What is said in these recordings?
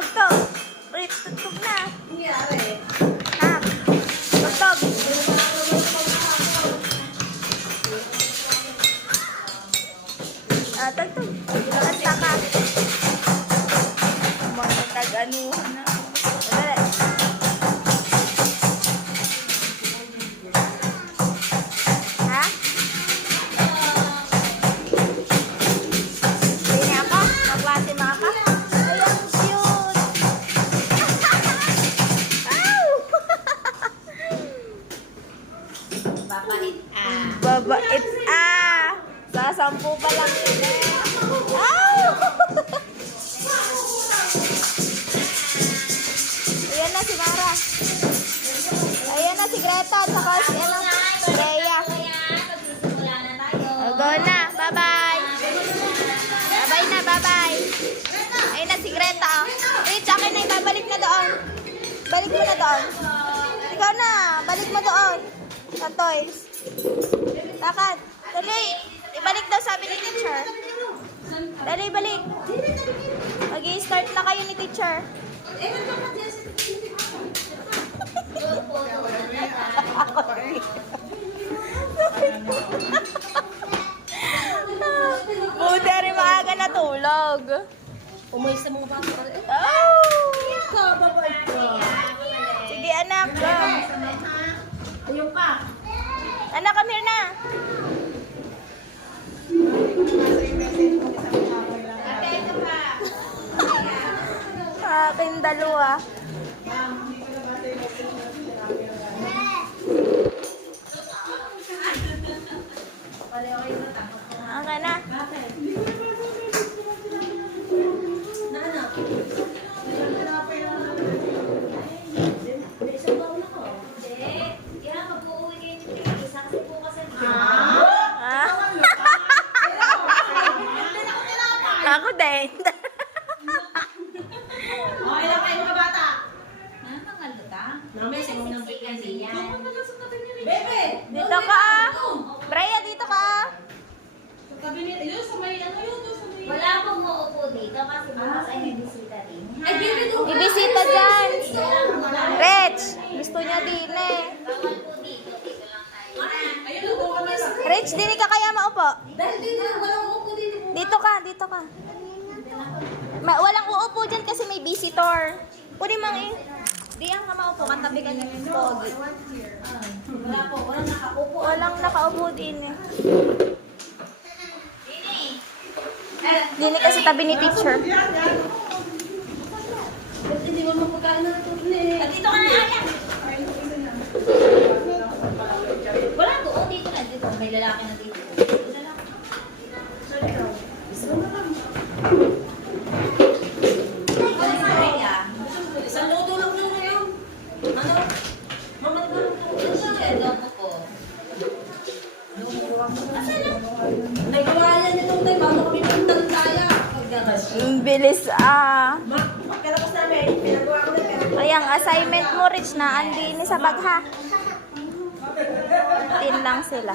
tugtog. Ulit, tugtog na. Nak, tugtog. Tugtog. Kanta ka. Mga tag-anuhan na. Dali. Ha? Hindi ako. Maglati mga ka. Ay, ang cute. Ow! Babait Sasampu pa lang yun eh. Ow! Ayan na si Mara. Ayan na si Greta at saka si Rhea. Go na. Bye-bye. Bye-bye na. Bye-bye. Ayan na si Greta. Wait, sa akin na. Babalik na doon. Balik mo na doon. Ikaw na. Balik mo doon. Sa toys. Bakit? Dali. Ibalik daw sabi ni teacher. Dali, balik. Mag-i-start na kayo ni teacher. Buti rin maaga natulog. Umayos sa mga bata. Oh! Kababay ka. Sige anak. Ayun ka. Anak, come here na. Aking dalawa. Okay na. Ako din. Ilang kayo mga bata? Bebe! Dito ka. Braya, dito ka. Wala pong maupo dito kasi bukas ay may bisita rin. May bisita dyan. Rich, gusto niya din eh. Bawal po dito, dito lang tayo. Rich, dini ka kaya maupo? Dahil dito, walang upo dito. Dito ka, dito ka. Walang uupo dyan kasi may visitor. Pwede mang eh. Diyan ka maupo, katabi ka ng pogi. Wala po, walang nakaupo. Walang nakaupo din eh. Dini kasi tabi ni teacher. Hindi mo mapagkaan na ito. Dito ka na, Aya. Wala to, dito na, dito. May lalaki na dito. Isang luto lang na ngayon. Ano? Mama, nagawa yan itong tayo. Bago kami puntang kaya. Ang bilis Pagkalabas namin, pinagawa ko na pero. Ayang assignment mo, Rich, na andi ni sa bag ha. Tin lang sila.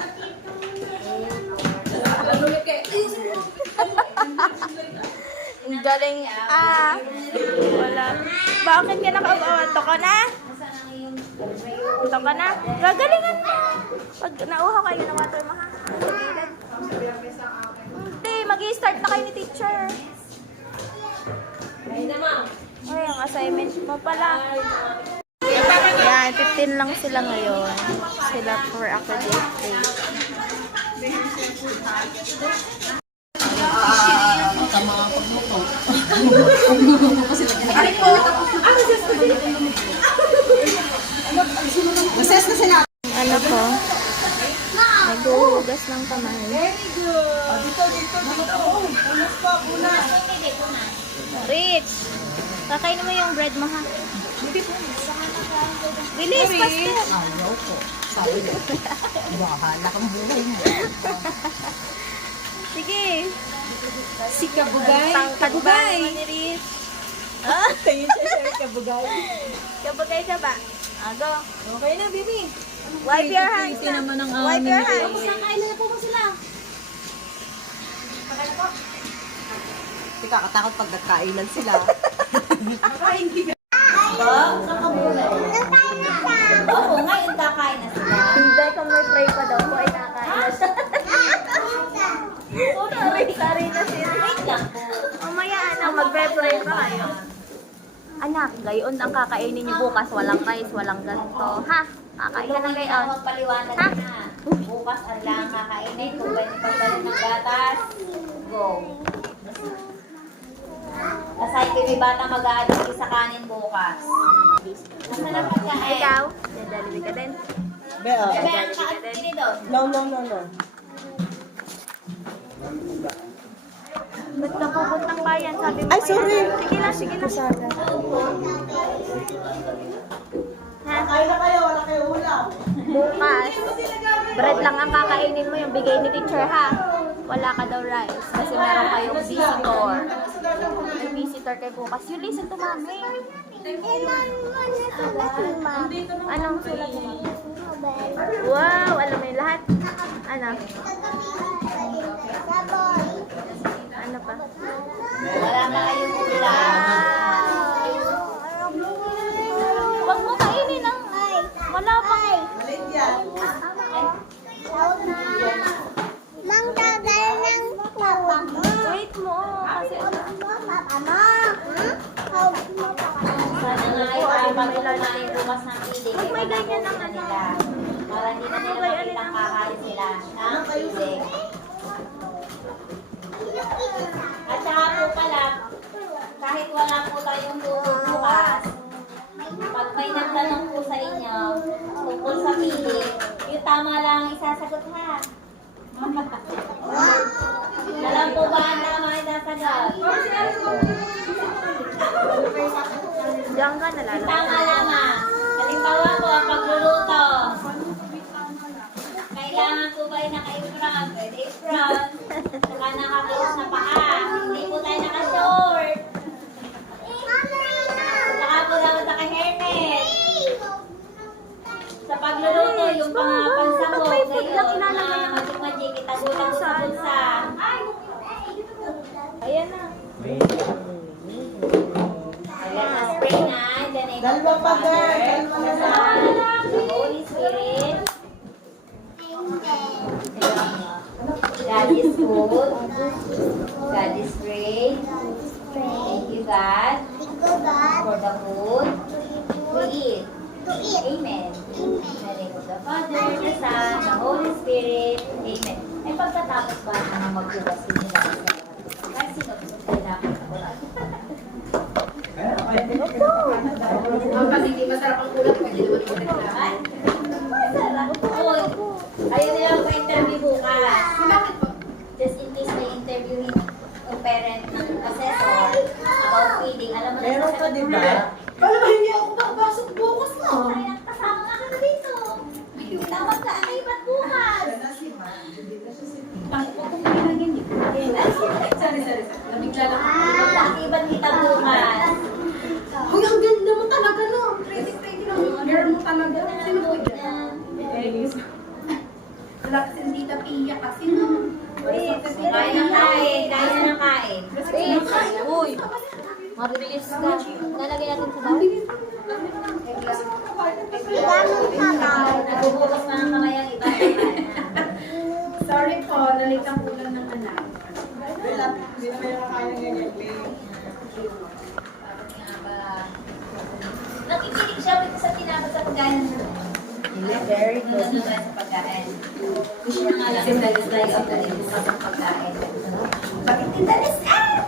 Ang galing wala. Bakit ka nakaupo? Ito ka na? Ito ka na? Gagalingan mo. Pag nauha kayo ng water mo ha. Hindi, mag-i-start na kayo ni teacher. Ayun na, ma'am. Ay, ang assignment mo pala. Yan, 15 lang sila ngayon. Sila for academic day. Tama ang pagmuto. Pagmuto kasi nagkakalit. Ay po! Ano just ko dito? Mases na sila. Ano ko? Naghuhugas ng kamay. Dito. Unas pa, unas. Rich, kakainin mo yung bread mo ha. Bilis, faster. Ayaw ko. Sabi ko. Bahala kang buhay mo. Sige. Si Kabugay. Tangkad ba naman ni Rich? Tingin siya siya Kabugay. Kabagay ka ba? Go. Okay na, baby. Wipe your hands na. Wipe your hands. Kain na po ba sila? Kasi kakatakot pag nagkainan sila. Oo, ngayon kakain na sila. Hindi, kung may pray pa daw po, ay nakain na siya. Sorry na sila. Wait lang po. Mamaya na, magpe-pray pa kayo. Anak, gayon ang kakainin niyo bukas. Walang rice, walang ganito. Ha? Kakain ka na gayon. Magpaliwanag Ha? na. Bukas ang lang kakainin. Kung ba yung pagdali ng gatas, go. Aside ko may bata mag-aalis sa kanin bukas. Masarap pagkain. Ikaw? Dadali ka din. Bea. Kaya ang kaatili doon. No. Ba't ka pupuntang bayan? Sabi mo Ay, kaya- sorry. Sige lang. Ha? Kain na kayo, wala kayo ulam. Bukas. Bread lang ang kakainin mo, yung bigay ni teacher ha. Wala ka daw rice. Kasi meron kayong visitor. May visitor kay bukas. You listen to mommy. Anong sulat mo? Wow, alam mo yung lahat? Ano? Ano pa? Wala pa kayong ulam. Huwag mo kainin ang... Wala pa. Malit yan. Mang tagal ng papa mo. Wait mo. Kasi Papa mo. Sana nga ay kapag kumain bukas ng pili. Pag may ganyan ng ano. Para hindi na nila makitang kakain sila ng pili. At saka po pala, kahit wala po tayong luto bukas, pag may nagtanong po sa inyo tungkol sa pili, yung tama lang ang isasagot ha. Alam po ba ang tama ang isasagot? diyan ka nalala. Tama lamang. Halimbawa po ang pagluluto. Kailangan po ba yung naka-apron? Pwede apron. Saka naka-close na paa. Hindi po tayo naka-short. Saka po dapat naka-hairnet. Sa pagluluto, yung pansaho. Ngayon, magic-magic, itagulang sa bulsa. Ayan na. Let us pray na in the name of Dalawa the pa, Father, girl. the Son, the Holy Spirit. God is good. God is great. Thank you, God, for the food we eat. Amen. In the name of the Father, the Son, the Holy Spirit. Amen. Ay pagkatapos ba na magbukas din nila? Kasi gusto ko dapat ako lang. Pag hindi masarap ang ulam, pwede naman yung ulam. Ay, masarap. Uy, ayaw nila pa-interview bukas. Bakit po? Just in case may interview yung parent ng assessor about feeding. Alam mo na Meron ka, di ba? Alam mo, hindi ako papasok bukas na. Ay, kasama nga ka dito. Tawag ka, ay, ba't bukas? Sorry. Nabigla lang. Pag-iban kita bukas. Uy, ang ganda mo talaga, no? Pretty lang yung girl mo talaga. Sino po yan? Wala kasi hindi Pia kasi, no? Kain ng kain. Kain na ng kain. Uy. Mabilis ka. Nalagay natin sa bawi. Nagbubukas na ng kamay ang iba. Sorry po, nalit ang ulam ng anak. Wala, hindi na kayo kakain ng ganyan. Nakikinig siya sa tinapat sa pagkain. Very good. Sa pagkain. Gusto na nga lang sa bukas ang pagkain. Bakit tindalis?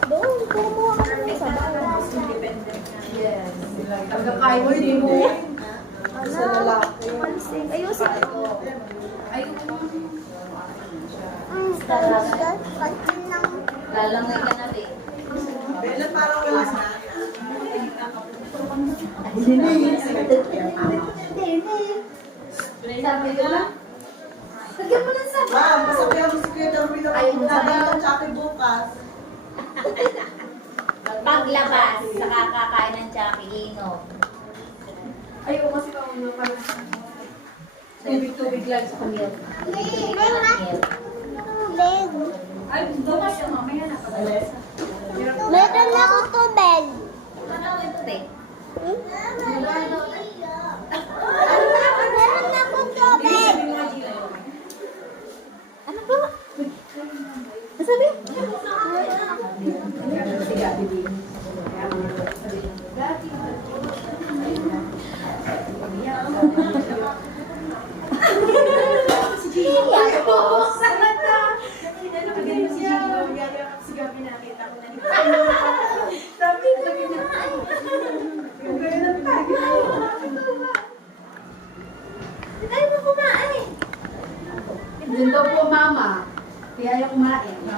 Doon, kumuha ka naman sa bawi. Yes. Pagkakain mo, hindi mo. Sa lalaki. Ayusin ko. Lalangoy ka na rin. Bella, parang wala na. Sabi ko lang. Lagyan mo ng sabi. Ma'am, masabihan mo si Kuya Darwin na laban ng Chucky bukas. Paglabas sa kakakain ng Chucky Ino. Ayaw kasi pa ulo pa. Tubig lang sa kanil. Ay, bukas yung mamaya na. Meron ako tubig. Ano Meron akong tubig. Ano ba? Nasabi? Doon daw po, mama. Kaya ayaw kumain. Hindi!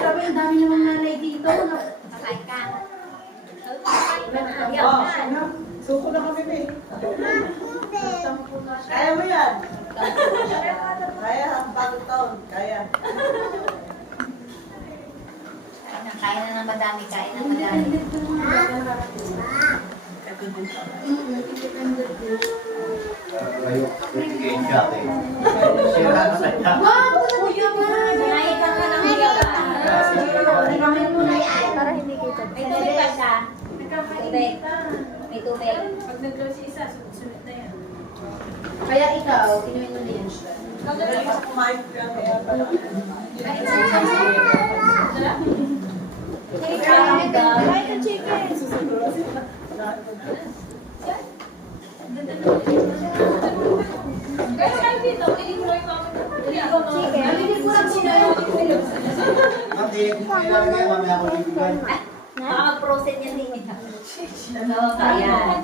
Sabi, ang dami namang nanay dito. Kakain ka. Ayaw Oh, na. suko na kami, May. Kaya mo yan. Kaya, ang bagong taon. Kaya. Kain na ng madami, kain ng madami. Kayo, bigay siya kayo. Sira na kanya. Kuya nga! Kumain ka na ng yoga. Kamain mo na yan. Para hindi kita. May tubig ka siya. Tubig. May tubig. Pag nag-close si isa, sunod na yan. Kaya ikaw, inumin mo na yan. Dahil mas kumain ko yan, kaya pala. Kain ng chicken. Mati, ilalagay mamaya ko bibigyan. Baka mag-process yan din. Ayan.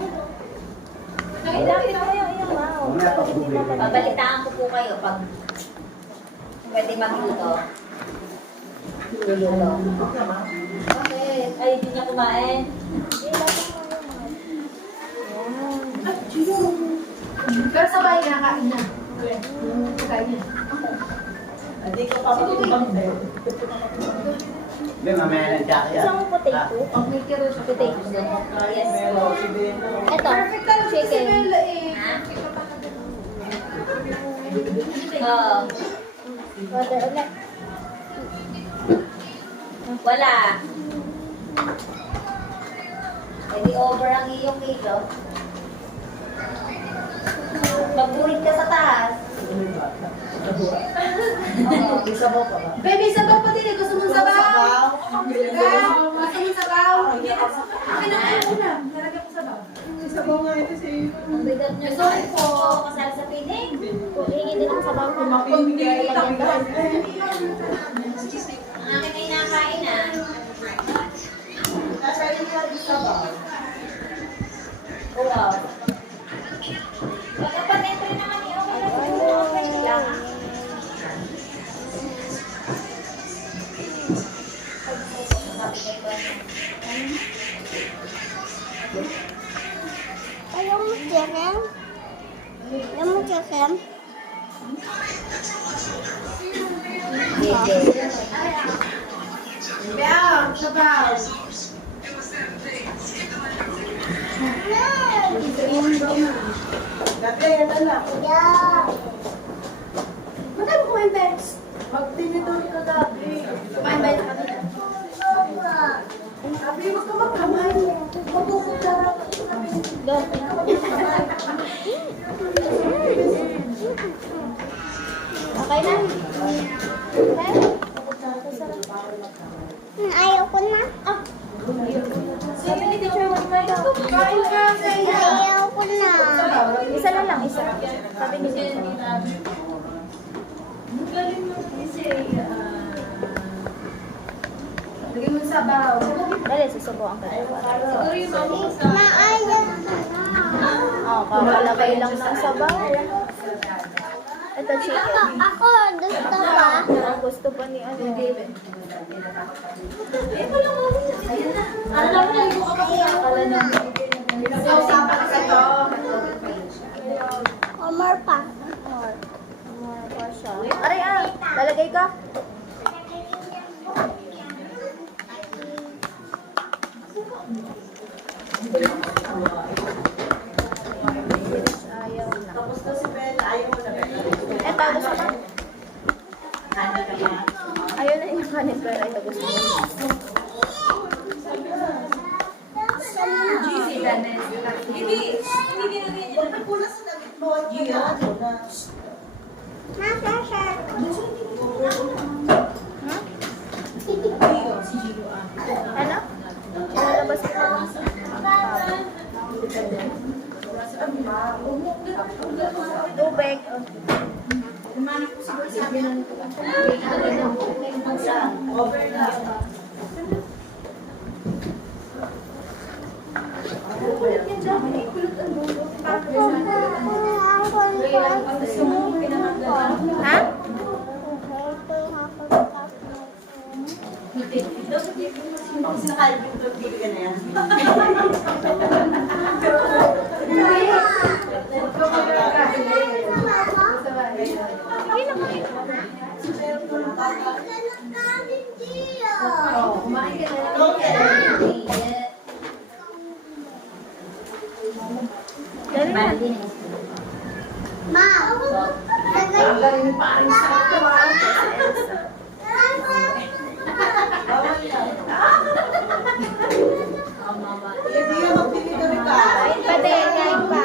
Ilapit mo yung iyong mouth. Mamaya pag bumili. Babalitaan ko po kayo pag pwede magluto. Luluto. Okay. Ay, hindi niya kumain. Pero sa bahay nakakain na. Kakain niya. Hindi ko pa matutubang sa'yo. Hindi, mamaya na siya kaya. Isang potato. Pag may kiro siya. Potato. Yes Pero, po. si Beno. Ito, chicken. Ha? Oo. Water ulit. Wala. Pwede over ang iyong kilo. Magburit ka sa taas. Oo. Isabaw ka ba? Baby, sabaw pa din. Gusto mong sabaw? Sabaw. Sabaw. Gusto mong sabaw? Akin na kayo muna. Nalagyan ko sabaw. Isabaw nga ito si... Ang bigat niyo. Sorry po. Kasal sa piling. Hingi din ako sa bawang. Mapinigay ka ba? Ang akin ay nakain na. Nasa iyo nga isabaw. Wow. Pagkapat-entry naman ni okay lang. Ayaw mo chicken? Ayaw mo chicken? Sabaw. Sabaw. Gabi, yan na lang. Yeah. Matay mo kumain, Bex. Magtinidor ka gabi. Kumain ba yung kanina? Sabi, wag ka magkamay. Magkukutara ka. Okay na? Okay? Ayaw ko na. Sabi ni teacher, wag mo daw. Kain ka, Zaya. Ayaw ko na. Isa na lang, isa. Sabi ni teacher. Lagyan mo yung sabaw. Dali, susubuan ka. Maayaw ko na. Oh, kakalagay lang ng sabaw. Ito chicken. Ako, gusto pa. Ang gusto pa ni ano. Akala na. Sausapan ka ito. O, more pa. More pa siya. Aray, lalagay ka. Ayaw na. Tapos na si Bella, ayaw mo na. Eto, gusto mo? Nani ka ba? Ayun na yung kanin pero ito gusto mo. Ano? Lalabas ko lang sa tubig. Ha? Sinakalit yung bibigyan na yan. Dali na. Ma, Hindi yung magpipigil ka. Kain pa din, kain pa.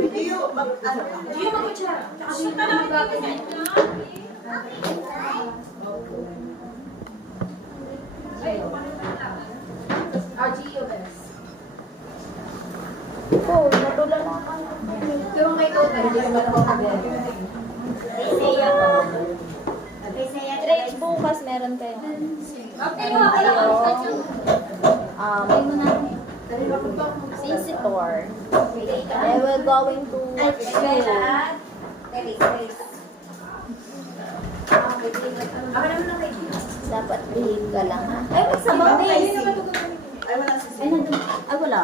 Hindi yung ano ka. Oh, natulala ako. Trace bukas meron tayo. Visitor. They will going to school. Dapat behave ka lang ha. Ay, magsabaw na eh. Ay, wala si Ay, nandun. Ay, wala.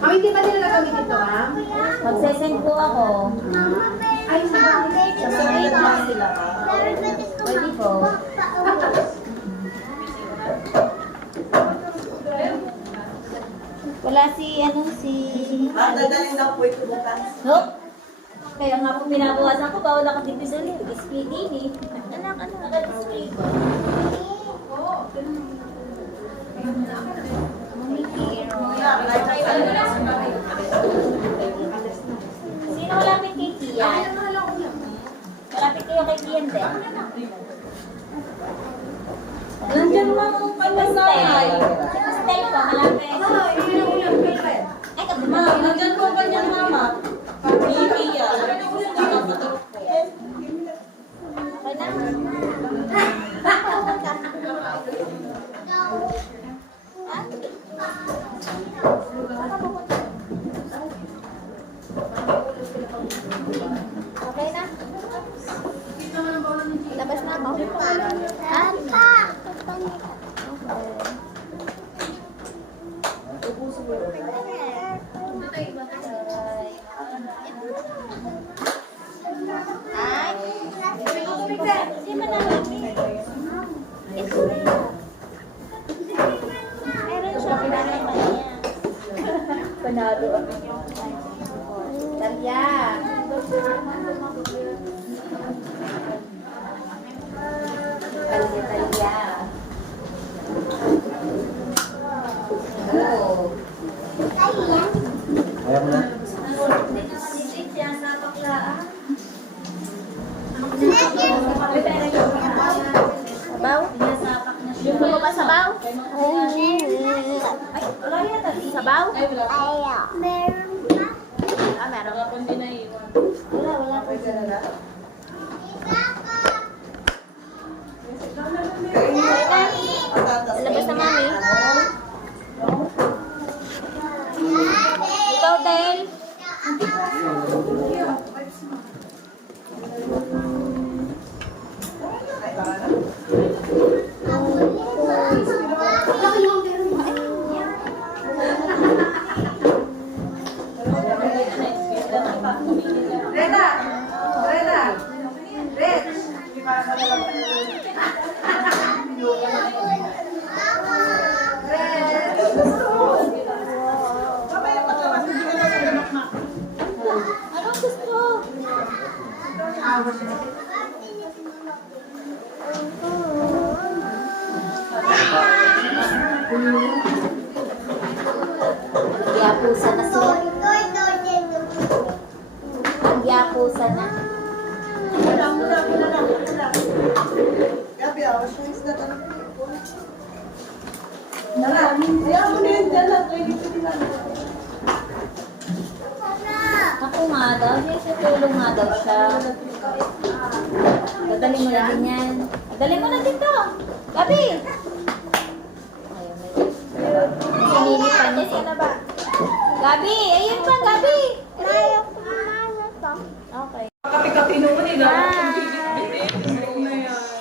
Kami di ba nila gagawin ito, ha? Magsesend po ako. ay, Sa mga na sila ka. Pwede po. Wala si, Dadaling daw po ito bukas. Nope. Kaya nga po pinabukasan ko, bawal nakadipidol eh. Display din eh. Anak. Nakadisplay ko. Sino malapit kay Kian? Malapit kayo kay Kian din? Nandiyan mo ang Pastel. Si Pastel po, malapit. Ay, kapatid. Nandyan po kanyang mama. Pamilya. Okay na? Okay na? Labas na ako. Ay, hindi man namin. Meron siya pinanay pa niya. Panalo. Talya. Talya. Oh. Ayaw mo na? Sabaw? Gusto mo pa sabaw? Sabaw? meron pa. Ah, meron. Wala po. Labas na mami. Ikaw din. Reda! Reda! Red! Mamaya paglabas, hindi ka na sa anak. Anong gusto? Yapusa na siya. Ang yapusa na. Gabi, awas mo isda ka ng pilipon. Nara, ayaw mo na yun dyan at Ako nga daw, siya tulong nga daw siya. Dadali mo na din yan. Dadali mo na din to. Gabi! Ayaw na yun. Sinilipan niya siya na ba? Gabi! Ayun pa, Gabi! Okay. Kapi-kapino mo nila.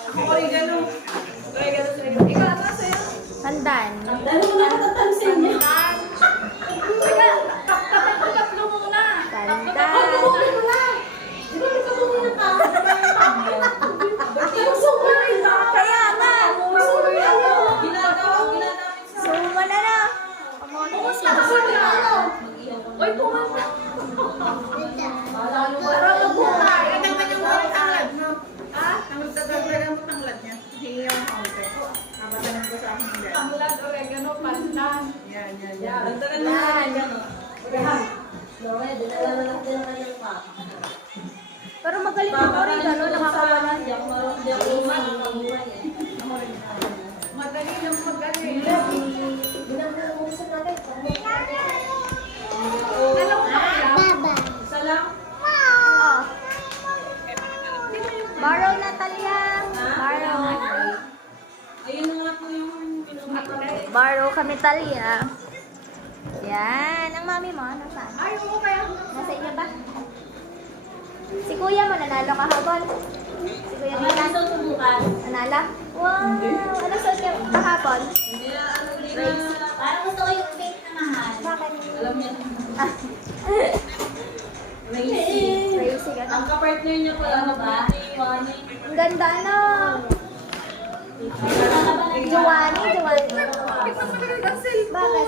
Ako oregano. Oregano sa ikaw. Ikaw, ano sa'yo? Pandan. Dahil mo na katatansin niya. Teka, tapat mo tatlo muna. Pandan. Kaya nga. Sumo na na. Uy, pumunta. Tanglad, oregano, pandan. Yan. Pero magaling ako rin, ano, nakakawala. Madali lang magaling. Isa lang. Oh. Borrow, Natalia. Borrow. Ayun nga po yung pinag-akalay. Borrow kami, Talia. Yan. Ang mami mo, nasaan? Ay, oo, kaya Nasa inyo ba? Si kuya mo, nanalo kahapon. Si kuya mo, nanalo? Wow! Ano suot niya kahapon? Parang gusto ko yung pink na mahal. Bakit? alam niya. Crazy ka. Ang kapartner niya pala, ano ba? Ang ganda, no? Giovanni. Bakit?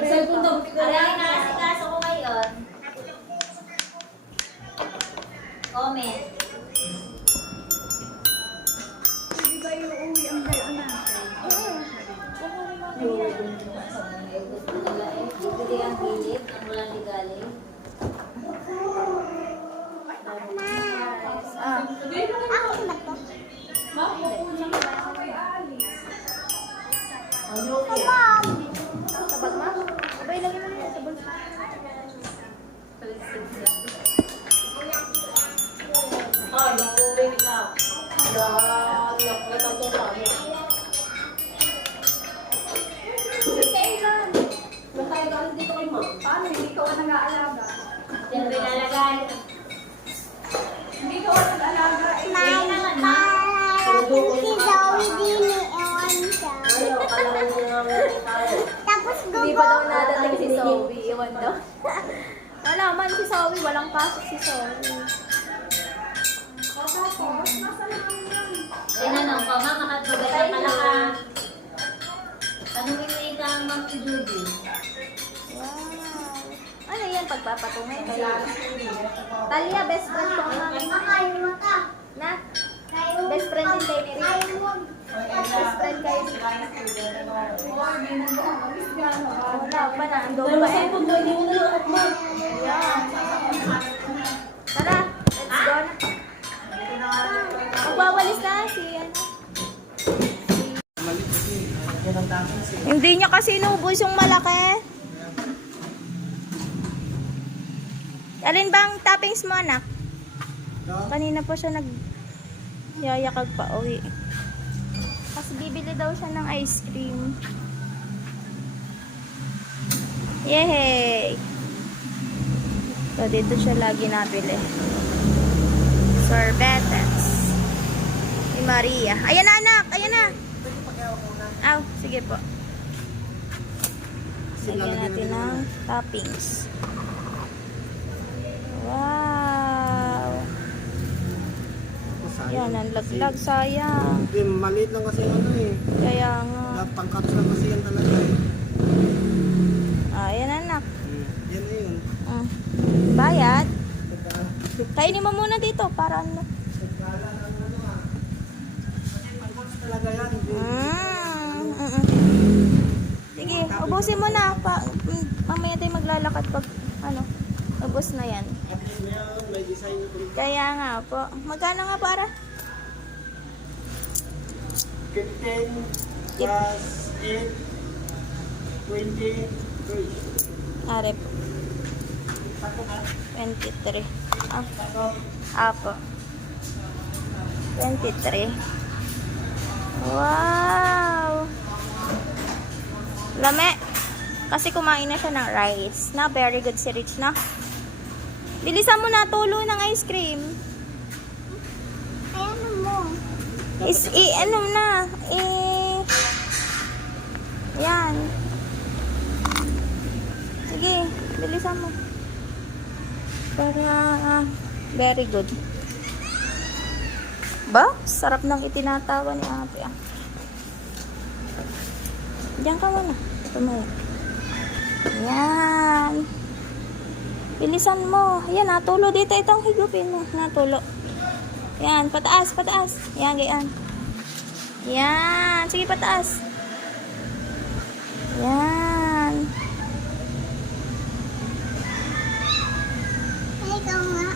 Cellphone daw. Aray, nakasikaso ko ngayon. Comment. Gusto nila eh. Bibili ang bilip ng walang ligaling. Ah. Sabag mo? Abay, lagyan mo na yan sa bulsa. Ay, naku, baby ka. Paano, hindi ka nag-aalaga? Siyempre lalagay. Hindi ka nag-aalaga. Kaya naman na. Si Zoe din ewan siya. Tapos Hindi pa daw nadating si Zoe. Iwan daw. Wala man si Zoe. Walang pasok si Zoe. Tinanong ko, ma, makatugay ka pala ka. Tanungin mo ikaw ang Ma'am Judy. Wow. Ano yan? Pagpapatungay kayo. Talia, best friend ko ang mami. Na? Best friend din kay Mary. Best friend kayo. Wala pa na. Ando pa eh. Yan. Tara, let's go na. Magwawalis na si ano. Hindi niya kasi inubos yung malaki. Alin bang toppings mo, anak? Kanina po siya yayakag pa uwi. Kasi bibili daw siya ng ice cream. Yay! So, dito siya lagi nabili. Sorbetes. Ni Maria. Ayan na, anak! Ayan na! Aw, sige po. Lagyan natin ng toppings. Wow! Yan, ang laglag. Sayang. Hindi, maliit lang kasi ano eh. Kaya nga. Pangkatos lang kasi yan talaga eh. Ayan, anak. Yan na yun. Bayad. Kainin mo muna dito para ano. Wala. talaga yan. Sige, ubusin mo na. Mamaya tayo maglalakad pag ano, ubos na yan. At ngayon, may design ko. Kaya nga po. Magkano nga para? 15 plus 8, 23. Are po. 23. Apo. 23. Wow! Lame. Kasi kumain na siya ng rice. Na, very good si Rich na. Bilisan mo na, tulo ng ice cream. Ayan mo. Ano na, yan. Sige, bilisan mo. Para, very good. Ba? Sarap ng itinatawa ni ate. Ah. Diyan ka muna. Tumaya. Yan. Bilisan mo. Yan, natulo dito. Itong higupin mo. Natulo. Yan, pataas, pataas. Yan, gayaan. Yan. Sige, pataas. Yan. Ay, ikaw nga.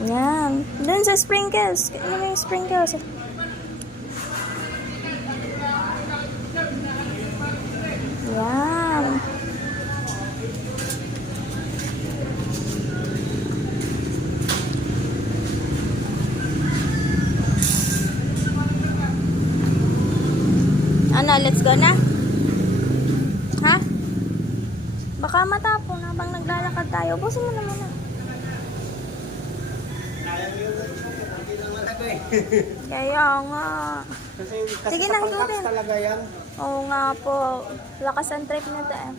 Yan. Dun sa sprinkles. Ano mo yung sprinkles? Yan. Ano, let's go na? Ha? Baka matapon habang naglalakad tayo. Busin mo na muna. Hindi naman ako eh. Kaya nga. Kasi Sige sa na, pangkaps ikutin. talaga yan. Oo nga po. Lakas ang trip na to eh.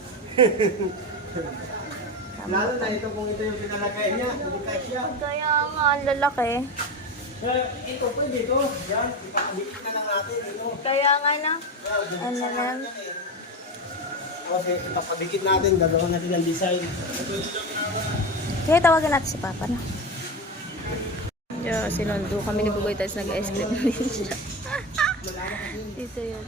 Lalo na ito kung ito yung pinalagay niya. Hindi kasya. Kaya nga, ang lalaki. Ito pwede ito. Yan, ipakadikit na lang natin ito. Kaya nga na. Ano lang. Okay, ipakadikit natin. Gagawin natin ang design. Kaya tawagan natin si Papa na. Yeah, sinundo kami ni Bugoy tapos nag-ice cream din siya. Dito yun.